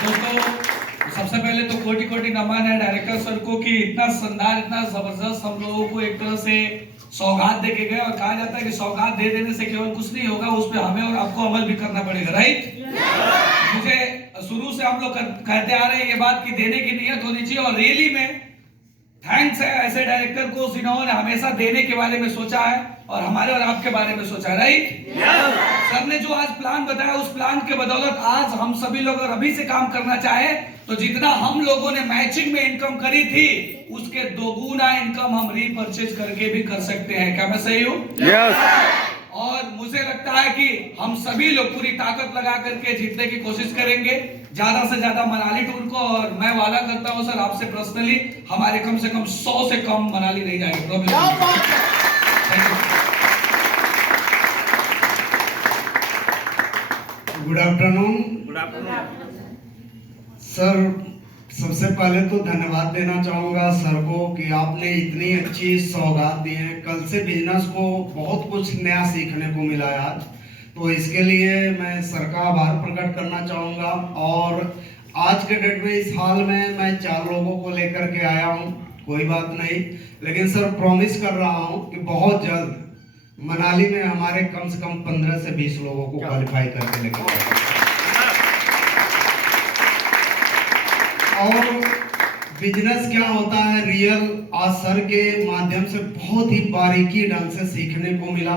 दोस्तों सबसे पहले तो कोटि कोटि नमन है डायरेक्टर सर को कि इतना शानदार इतना जबरदस्त हम लोगों को एक तरह से सौगात दे के गए। और कहा जाता है कि सौगात दे देने से केवल कुछ नहीं होगा, उस पर हमें और आपको अमल भी करना पड़ेगा, राइट। मुझे शुरू से हम लोग कहते आ रहे हैं ये बात कि देने की नीयत होनी चाहिए, और रियली में थैंक्स है ऐसे डायरेक्टर को जिन्होंने हमेशा देने के बारे में सोचा है और हमारे और आपके बारे में सोचा, राइट। सर ने जो आज प्लान बताया उस प्लान के बदौलत आज हम सभी लोग अगर अभी से काम करना चाहे तो जितना हम लोगों ने मैचिंग में इनकम करी थी उसके दोगुना इनकम हम रीपरचेज करके भी कर सकते हैं। क्या मैं सही हूँ? और मुझे लगता है कि हम सभी लोग पूरी ताकत लगा करके जीतने की कोशिश करेंगे, ज्यादा से ज्यादा मनाली टूर को। और मैं वादा करता हूं सर आपसे पर्सनली, हमारे कम से कम 100 से कम मनाली नहीं जाएंगे। Good afternoon sir. सबसे पहले तो धन्यवाद देना चाहूँगा सर को कि आपने इतनी अच्छी सौगात दी है। कल से बिजनेस को बहुत कुछ नया सीखने को मिला है आज, तो इसके लिए मैं सर का आभार प्रकट करना चाहूँगा। और आज के डेट में इस हाल में मैं 4 लोगों को लेकर के आया हूँ, कोई बात नहीं, लेकिन सर प्रॉमिस कर रहा हूँ कि बहुत जल्द मनाली में हमारे कम से कम 15 से 20 लोगों को क्वालिफाई करके लेकर आएंगे। और बिजनेस क्या होता है रियल, आज सर के माध्यम से बहुत ही बारीकी ढंग से सीखने को मिला।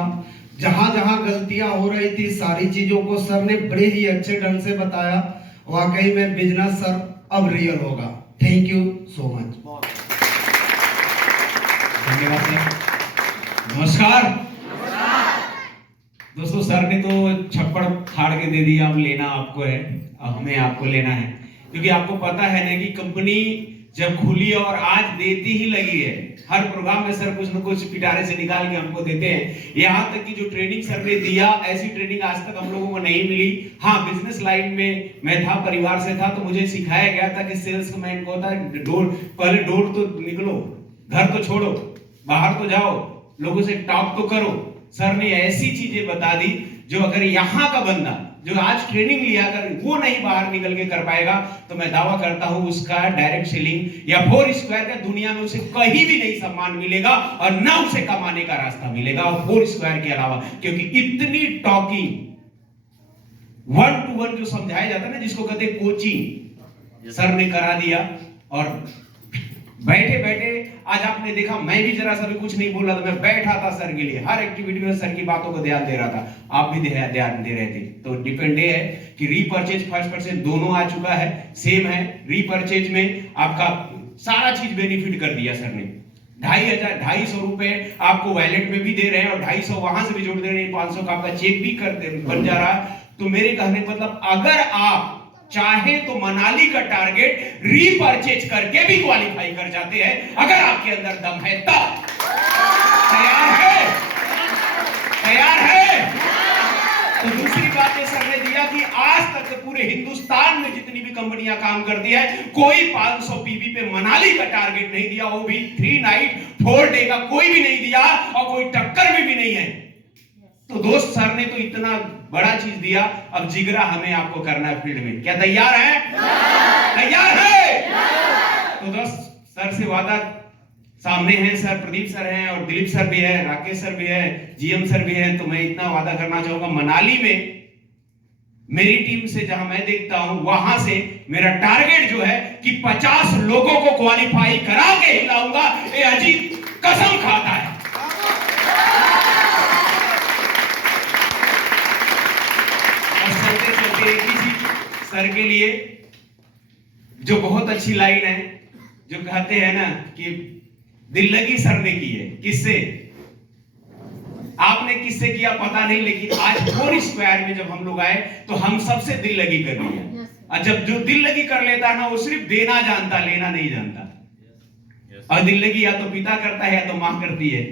जहां जहां गलतियां हो रही थी सारी चीजों को सर ने बड़े ही अच्छे ढंग से बताया। वाकई में बिजनेस सर अब रियल होगा। Thank you so much. धन्यवाद सर। नमस्कार दोस्तों, सर ने तो छप्पड़ फाड़ के दे दिया, अब लेना आपको है, अब हमें आपको लेना है। क्योंकि आपको पता है ना कि कंपनी जब खुली और आज देती ही लगी है। हर प्रोग्राम में सर कुछ न कुछ पिटारे से निकाल के हमको देते हैं। यहाँ तक कि जो ट्रेनिंग सर ने दिया, ऐसी ट्रेनिंग आज तक हम लोगों को नहीं मिली। हाँ, बिजनेस लाइन में मैं था, परिवार से था, तो मुझे सिखाया गया था कि सेल्समैन को होता है पहले डोर तो निकलो, घर तो छोड़ो, बाहर तो जाओ, लोगों से टॉक तो करो। सर ने ऐसी चीजें बता दी जो अगर यहाँ का बंदा जो आज ट्रेनिंग लिया अगर वो नहीं बाहर निकल के कर पाएगा तो मैं दावा करता हूं उसका डायरेक्ट सेलिंग या 4 स्क्वायर का दुनिया में उसे कहीं भी नहीं सम्मान मिलेगा और ना उसे कमाने का रास्ता मिलेगा 4 स्क्वायर के अलावा। क्योंकि इतनी टॉकिंग 1 to 1 जो समझाया जाता है ना, जिसको कहते हैं कोचिंग, सर ने करा दिया। और बैठे बैठे आज आपने देखा, मैं भी जरा सा भी कुछ नहीं बोल रहा था, मैं बैठा था सर के लिए, हर एक्टिविटी में सर की बातों को ध्यान दे रहा था, आप भी ध्यान दे रहे थे। तो डिपेंड है कि रीपरचेज फर्स्ट परचेज दोनों आ चुका है, सेम है। रीपरचेज में आपका सारा चीज बेनिफिट कर दिया सर ने। 2,500 रुपए आपको वैलेट में भी दे रहे हैं और 250 वहां से भी जोड़ दे रहे हैं, 500 का आपका चेक भी बन जा रहा है। तो मेरे कहने मतलब अगर आप चाहे तो मनाली का टारगेट रीपरचेज करके भी क्वालिफाई कर जाते हैं, अगर आपके अंदर दम है तब। तैयार है? तैयार है? तो दूसरी बात ये सर ने दिया कि आज तक पूरे हिंदुस्तान में जितनी भी कंपनियां काम करती है, कोई 500 पीवी पे मनाली का टारगेट नहीं दिया, वो भी 3 नाइट 4 डे का कोई भी नहीं दिया और कोई टक्कर में भी नहीं है। तो दोस्त, सर ने तो इतना बड़ा चीज दिया, अब जिगरा हमें आपको करना है फील्ड में। क्या तैयार है? तैयार है? तो दोस्त, सर से वादा सामने है, सर प्रदीप सर हैं और दिलीप सर भी है, राकेश सर भी है, जीएम सर भी है। तो मैं इतना वादा करना चाहूंगा, मनाली में मेरी टीम से जहां मैं देखता हूं वहां से मेरा टारगेट जो है कि 50 लोगों को क्वालिफाई करा के ही लाऊंगा। ये अजीत कसम खाता है। एक ही चीज सर के लिए जो बहुत अच्छी लाइन है, जो कहते हैं ना कि दिल लगी सर ने की है। किससे? आपने किससे किया पता नहीं, लेकिन आज 4 स्क्वायर में जब हम लोग आए तो हम सबसे दिल लगी कर लिया। और जब जो दिल लगी कर लेता है ना, वो सिर्फ देना जानता, लेना नहीं जानता। और दिल लगी या तो पिता करता है, या तो मां करती है,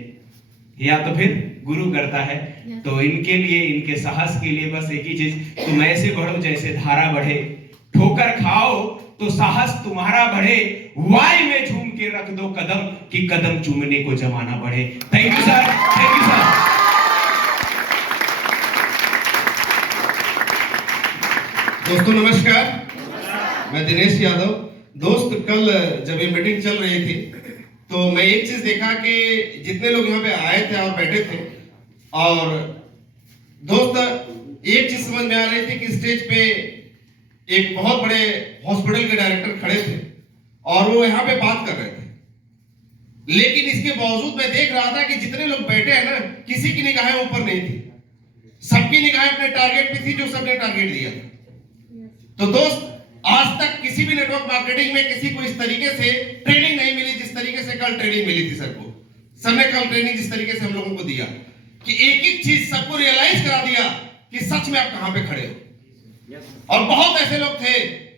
या तो फिर गुरु करता है। तो इनके लिए, इनके साहस के लिए बस एक ही चीज, तुम ऐसे बढ़ो जैसे धारा बढ़े, ठोकर खाओ तो साहस तुम्हारा बढ़े, वाई में झूम के रख दो कदम कि कदम चूमने को जमाना बढ़े। Thank you sir, thank you sir. दोस्तों नमस्कार। मैं दिनेश यादव। दोस्त, कल जब ये मीटिंग चल रही थी तो मैं एक चीज देखा कि जितने लोग यहाँ पे आए थे और बैठे थे, और दोस्त एक चीज समझ में आ रही थी कि स्टेज पे एक बहुत बड़े हॉस्पिटल के डायरेक्टर खड़े थे और वो यहाँ पे बात कर रहे थे, लेकिन इसके बावजूद मैं देख रहा था कि जितने लोग बैठे हैं ना, किसी की निगाहें ऊपर नहीं थी, सबकी निगाहें अपने टारगेट पे थी जो सबने टारगेट दिया था। तो दोस्त, आज तक किसी भी नेटवर्क मार्केटिंग में किसी को इस तरीके से ट्रेनिंग नहीं मिली जिस तरीके से कल ट्रेनिंग मिली थी सर को। सर ने कल ट्रेनिंग जिस तरीके से हम लोगों को दिया कि एक एक चीज सबको रियलाइज करा दिया कि सच में आप कहां पे खड़े हो। और बहुत ऐसे लोग थे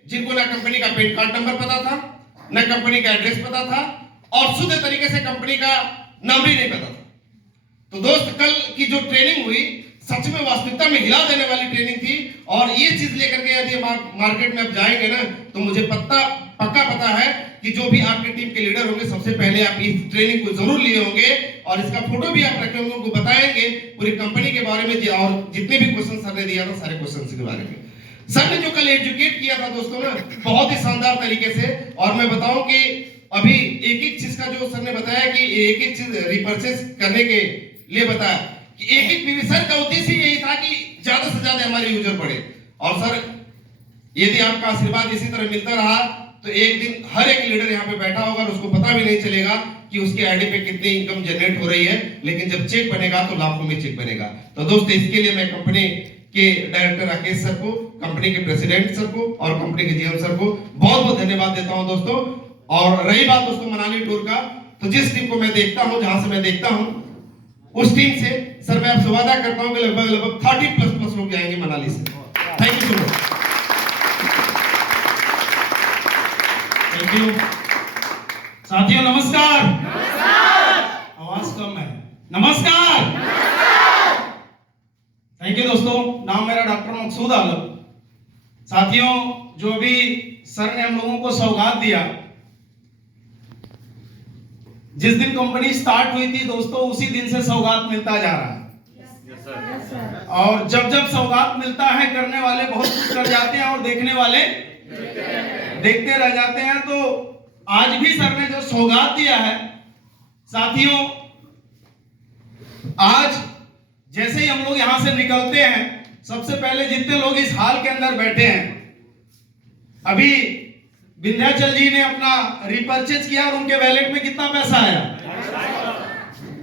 जिनको ना कंपनी का पेन कार्ड नंबर पता था, ना कंपनी का एड्रेस पता था, और शुद्ध तरीके से कंपनी का नाम भी नहीं पता था। तो दोस्त, कल की जो ट्रेनिंग हुई सच में वास्तविकता में हिला देने वाली ट्रेनिंग थी, और ये चीज लेकर के यदि मार्केट में आप जाएंगे ना तो मुझे पक्का पता है कि जो भी आपके टीम के लीडर होंगे सबसे पहले आप इस ट्रेनिंग को जरूर लिए होंगे, और इसका फोटो भी आप रखे होंगे, उनको बताएंगे पूरी कंपनी के बारे में और जितने भी क्वेश्चन सर ने दिया था सारे क्वेश्चन के बारे में। सर ने जो कल एजुकेट किया था दोस्तों ना, बहुत ही शानदार तरीके से। और मैं बताऊं कि अभी एक एक चीज का जो सर ने बताया कि एक एक चीज रिपर्चेस करने के लिए बताया कि एक एक पीवी, सर का उद्देश्य यही था कि ज्यादा से ज्यादा हमारे यूजर बढ़े। और सर, यदि आपका आशीर्वाद इसी तरह मिलता रहा तो एक दिन हर एक लीडर यहाँ पे बैठा होगा और उसको पता भी नहीं चलेगा कि उसके आईडी पे कितनी इनकम जनरेट हो रही है, लेकिन जब चेक बनेगा तो लाखों में चेक बनेगा। तो दोस्त, इसके लिए मैं कंपनी के डायरेक्टर राकेश सर को, कंपनी के प्रेसिडेंट सर को और कंपनी के जीएम सर को बहुत बहुत धन्यवाद देता हूं दोस्तों। और रही बात दोस्तों मनाली टूर का, तो जिस टीम को मैं देखता हूं, जहां से मैं देखता हूं, उस टीम से सर मैं आपसे वादा करता हूं कि लगभग 30+ लोग जाएंगे मनाली से। Thank you so much. Thank you. साथियों नमस्कार। आवाज कम है। नमस्कार। थैंक यू दोस्तों। नाम मेरा डॉक्टर मकसूद आलम। साथियों, जो भी सर ने हम लोगों को सौगात दिया, जिस दिन कंपनी स्टार्ट हुई थी दोस्तों, उसी दिन से सौगात मिलता जा रहा है। और जब जब सौगात मिलता है, करने वाले बहुत कुछ कर जाते हैं और देखने वाले देखते रह जाते हैं। तो आज भी सर ने जो सौगात दिया है साथियों, आज जैसे ही हम लोग यहां से निकलते हैं, सबसे पहले जितने लोग इस हाल के अंदर बैठे हैं, अभी विंध्याचल जी ने अपना रिपर्चेज किया और उनके वैलेट में कितना पैसा आया,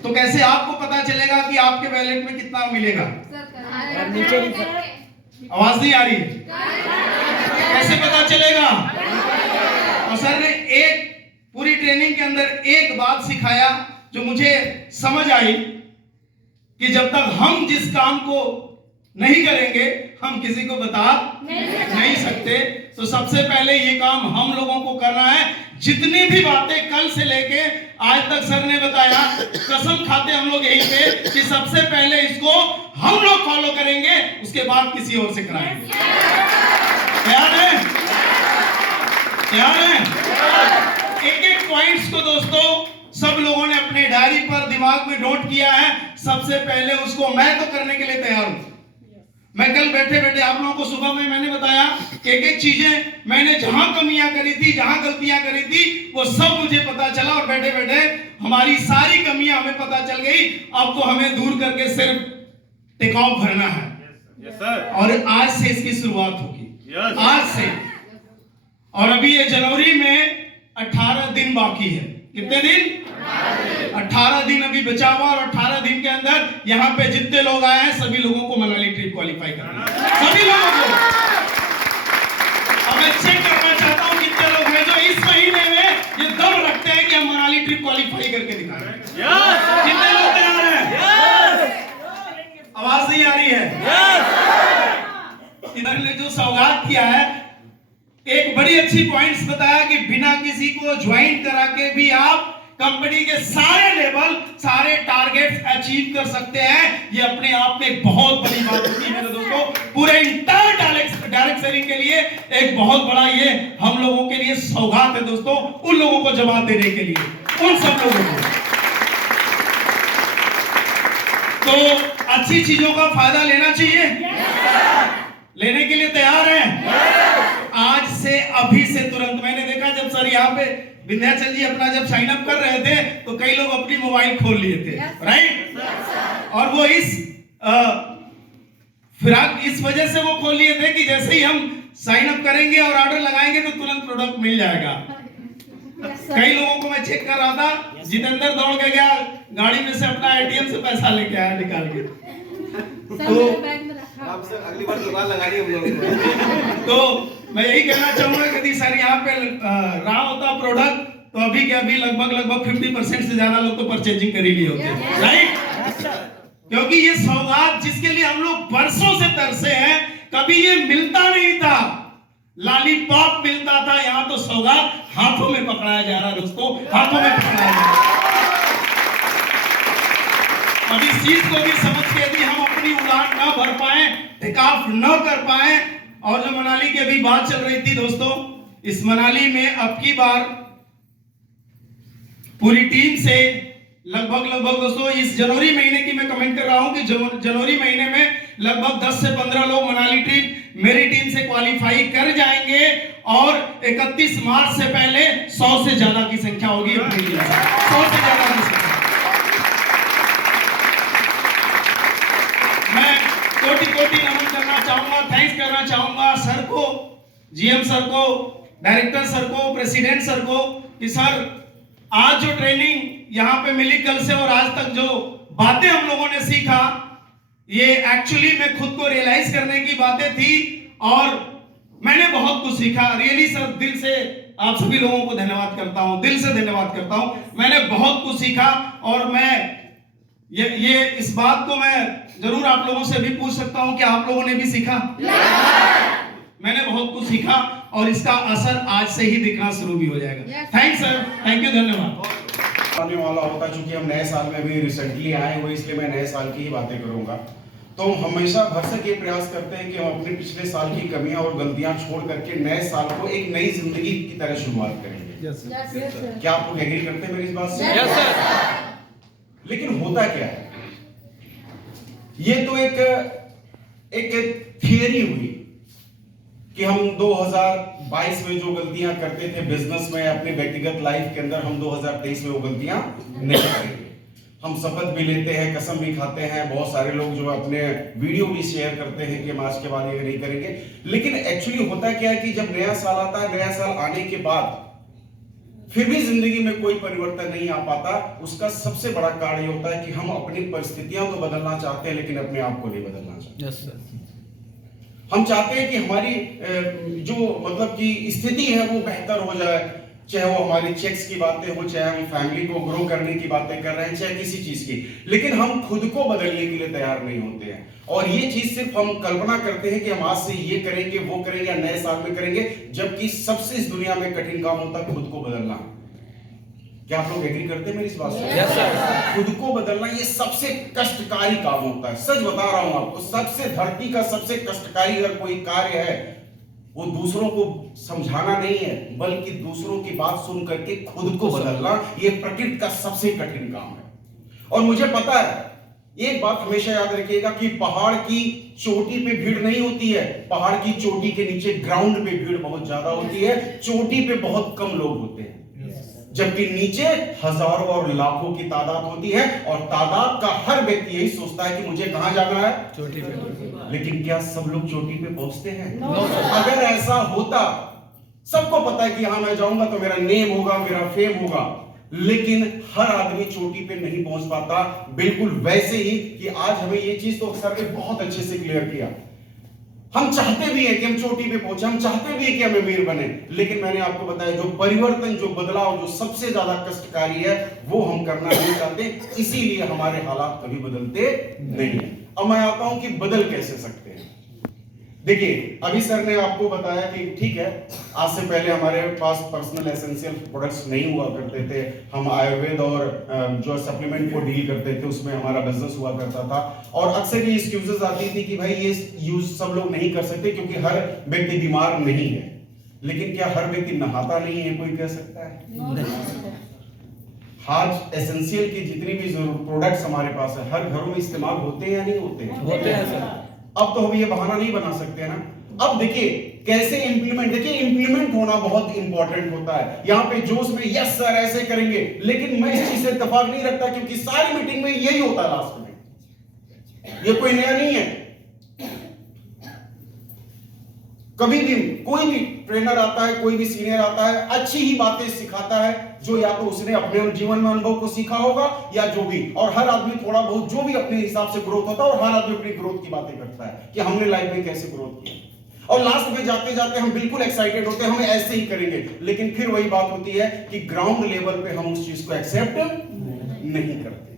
तो कैसे आपको पता चलेगा कि आपके वैलेट में कितना मिलेगा? आवाज नहीं आ रही, कैसे पता चलेगा? और सर ने एक पूरी ट्रेनिंग के अंदर एक बात सिखाया जो मुझे समझ आई कि जब तक हम जिस काम को नहीं करेंगे हम किसी को बता नहीं सकते। तो सबसे पहले ये काम हम लोगों को करना है। जितनी भी बातें कल से लेके आज तक सर ने बताया, कसम खाते हम लोग यही पे कि सबसे पहले इसको हम लोग फॉलो करेंगे, उसके बाद किसी और से कराएंगे। तैयार है? तैयार है? एक एक पॉइंट्स को दोस्तों सब लोगों ने अपने डायरी पर दिमाग में नोट किया है। सबसे पहले उसको मैं तो करने के लिए तैयार हूं। मैं कल बैठे बैठे आप लोगों को सुबह में मैंने बताया कि एक एक चीजें मैंने जहां कमियां करी थी, जहां गलतियां करी थी, वो सब मुझे पता चला और बैठे बैठे हमारी सारी कमियां हमें पता चल गई। अब तो हमें दूर करके सिर्फ टिकाऊ भरना है। और आज से इसकी शुरुआत होगी, आज से। और अभी ये जनवरी में 18 दिन बाकी है। कितने दिन? 18 दिन अभी बचा हुआ, और 18 दिन के अंदर यहाँ पे जितने लोग आए हैं सभी लोगों को मनाली ट्रिप क्वालिफाई करना है, सभी लोगों को। अब मैं चेक करना चाहता हूँ कितने लोग हैं जो इस महीने में ये दम रखते हैं कि हम मनाली ट्रिप क्वालिफाई करके दिखाएं। कितने लोग तैयार हैं? आवाज नहीं आ रही है? इधर ने जो सौगात किया है, एक बड़ी अच्छी पॉइंट्स बताया कि बिना किसी को ज्वाइन करा के भी आप कंपनी के सारे लेवल, सारे टारगेट्स अचीव कर सकते हैं। ये अपने आप में एक बहुत बड़ी बात होती है मेरे दोस्तों। पूरे इंटायर डायरेक्ट सेलिंग के लिए एक बहुत बड़ा ये हम लोगों के लिए सौगात है दोस्तों, उन लोगों को जवाब देने के लिए, उन सब लोगों को। तो अच्छी चीजों का फायदा लेना चाहिए। लेने के लिए तैयार हैं? आज से अभी से तुरंत मैंने देखा जब सर यहाँ पे विंध्याचल जी अपना जब साइन अप कर रहे थे तो कई लोग अपनी मोबाइल खोल लिए थे, राइट? और वो इस वजह से वो खोल लिए थे कि जैसे ही हम साइन अप करेंगे और ऑर्डर लगाएंगे तो तुरंत प्रोडक्ट मिल जाएगा। कई लोगों को मैं चेक कर रहा था, जितेंद्र दौड़ के गया गाड़ी में से अपना एटीएम से पैसा लेके आया निकाल के। तो आपसे अगली बार दुकान लगानी हम लोग तो मैं यही कहना चाहूंगा कि यदि सर यहाँ पे रहा होता प्रोडक्ट तो अभी के अभी लगभग 50% से ज्यादा लोग तो परचेजिंग कर ही लिए होते, राइट? क्योंकि ये सौगात जिसके लिए हम लोग बरसों से तरसे हैं, कभी ये मिलता नहीं था। लॉलीपॉप मिलता था, यहाँ तो सौगात हाथों में पकड़ाया जा रहा है दोस्तों, हाथों में पकड़ाया जा रहा है। और इस चीज को भी समझ के यदि हम अपनी उड़ान न भर पाए, टेक ऑफ न कर पाए, और जो मनाली की अभी बात चल रही थी दोस्तों, इस मनाली में अब की बार पूरी टीम से लगभग दोस्तों इस जनवरी महीने की मैं कमेंट कर रहा हूं कि जनवरी महीने में लगभग 10 से 15 लोग मनाली ट्रिप मेरी टीम से क्वालिफाई कर जाएंगे और 31 मार्च से पहले 100 से ज्यादा की संख्या होगी अपनी टीम से, 100 से ज्यादा की संख्या। मैं कोटि नमन करना चाहूंगा, थैंक्स करना चाहूंगा सर को, जीएम सर को, डायरेक्टर सर को, प्रेसिडेंट सर को कि सर आज जो ट्रेनिंग यहाँ पे मिली कल से और आज तक जो बातें हम लोगों ने सीखा, ये एक्चुअली मैं खुद को रियलाइज करने की बातें थी और मैंने बहुत कुछ सीखा। रियली सर दिल से आप सभी लोगों को धन्यवाद करता हूं, दिल से धन्यवाद करता हूं। मैंने बहुत कुछ सीखा और मैं ये इस बात को मैं जरूर आप लोगों से भी पूछ सकता हूं कि आप लोगों ने भी सीखा? मैंने बहुत कुछ सीखा और इसका असर आज से ही दिखना शुरू भी हो जाएगा। थैंक्स सर, थैंक यू, धन्यवाद। आने वाला होता है, चूंकि हम नए साल में भी रिसेंटली आए हुए, इसलिए मैं नए साल की ही बातें करूंगा। तो हम हमेशा भरसक ये प्रयास करते हैं कि हम अपने पिछले साल की कमियां और गलतियां छोड़ करके नए साल को एक नई जिंदगी की तरह शुरुआत करेंगे। क्या आप लोग एग्री करते हैं मेरी इस बात से? Yes sir. लेकिन होता क्या है, ये तो एक थियरी हुई कि हम 2022 में जो गलतियां करते थे बिजनेस में, अपने व्यक्तिगत लाइफ के अंदर, हम 2023 में वो गलतियां नहीं करेंगे। हम शपथ भी लेते हैं, कसम भी खाते हैं, बहुत सारे लोग जो अपने वीडियो भी शेयर करते हैं कि हम आज के बाद ये नहीं करेंगे। लेकिन एक्चुअली होता क्या है कि जब नया साल आता है, नया साल आने के बाद फिर भी जिंदगी में कोई परिवर्तन नहीं आ पाता, उसका सबसे बड़ा कारण ये होता है कि हम अपनी परिस्थितियां तो बदलना चाहते हैं लेकिन अपने आप को नहीं बदलना चाहते। Yes sir. हम चाहते हैं कि हमारी जो मतलब की स्थिति है वो बेहतर हो जाए, चाहे वो हमारी चेक्स की बातें हो, चाहे हम फैमिली को ग्रो करने की बातें कर रहे हैं, चाहे किसी चीज की, लेकिन हम खुद को बदलने के लिए तैयार नहीं होते हैं। और ये चीज सिर्फ हम कल्पना करते हैं कि हम आज से ये करेंगे, वो करेंगे या नए साल में करेंगे, जबकि सबसे इस दुनिया में कठिन काम होता है खुद को बदलना। क्या आप लोग एग्री करते हैं मेरी इस बात से? Yes sir. खुद को बदलना ये सबसे कष्टकारी काम होता है, सच बता रहा हूं आपको। सबसे धरती का सबसे कष्टकारी अगर कोई कार्य है, वो दूसरों को समझाना नहीं है, बल्कि दूसरों की बात सुन करके खुद को बदलना, ये प्रकृति का सबसे कठिन काम है। और मुझे पता है, एक बात हमेशा याद रखिएगा कि पहाड़ की चोटी पे भीड़ नहीं होती है, पहाड़ की चोटी के नीचे ग्राउंड पे भीड़ बहुत ज्यादा होती है। चोटी पे बहुत कम लोग होते हैं, जबकि नीचे हजारों और लाखों की तादाद होती है। और तादाद का हर व्यक्ति यही सोचता है कि मुझे कहां जाना है, चोटी पे। लेकिन क्या सब लोग चोटी पे पहुंचते हैं? No, sir। अगर ऐसा होता, सबको पता है कि हाँ मैं जाऊंगा तो मेरा नेम होगा, मेरा फेम होगा, लेकिन हर आदमी चोटी पे नहीं पहुंच पाता। बिल्कुल वैसे ही कि आज हमें ये चीज तो सर ने बहुत अच्छे से क्लियर किया, हम चाहते भी हैं कि हम चोटी पे पहुंचे, हम चाहते भी हैं कि हम अमीर बने, लेकिन मैंने आपको बताया जो परिवर्तन, जो बदलाव, जो सबसे ज्यादा कष्टकारी है, वो हम करना नहीं चाहते, इसीलिए हमारे हालात कभी बदलते नहीं है। अब मैं आता हूं कि बदल कैसे सकते हैं। देखिए, अभी सर ने आपको बताया कि ठीक है, आज से पहले हमारे पास पर्सनल एसेंशियल प्रोडक्ट्स नहीं हुआ करते थे, हम आयुर्वेद और जो सप्लीमेंट को डील करते थे उसमें हमारा बिजनेस हुआ करता था। और अक्सर ये एक्सक्यूजेस आती थी कि भाई ये यूज सब लोग नहीं कर सकते क्योंकि हर व्यक्ति बीमार नहीं है। लेकिन क्या हर व्यक्ति नहाता नहीं है, कोई कह सकता है? आज एसेंशियल की जितनी भी प्रोडक्ट्स हमारे पास है, हर घरों में इस्तेमाल होते हैं या नहीं होते हैं? होते हैं सर। अब तो हम ये बहाना नहीं बना सकते ना, अब देखिए कैसे इंप्लीमेंट, देखिए इंप्लीमेंट होना बहुत इंपॉर्टेंट होता है। यहां पे जोश में यस सर ऐसे करेंगे, लेकिन मैं इस चीज से इत्तेफाक नहीं रखता, क्योंकि सारी मीटिंग में यही होता है लास्ट में। ये कोई नया नहीं है। कभी भी कोई भी ट्रेनर आता है, कोई भी सीनियर आता है, अच्छी ही बातें सिखाता है, जो या तो उसने अपने जीवन में अनुभव को सीखा होगा या जो भी। और हर आदमी थोड़ा बहुत जो भी अपने हिसाब से ग्रोथ होता है, और हर आदमी अपनी ग्रोथ की बातें करता है कि हमने लाइफ में कैसे ग्रोथ की। और लास्ट में जाते जाते हम बिल्कुल एक्साइटेड होते हैं, हम ऐसे ही करेंगे, लेकिन फिर वही बात होती है कि ग्राउंड लेवल पे हम उस चीज को एक्सेप्ट नहीं करते।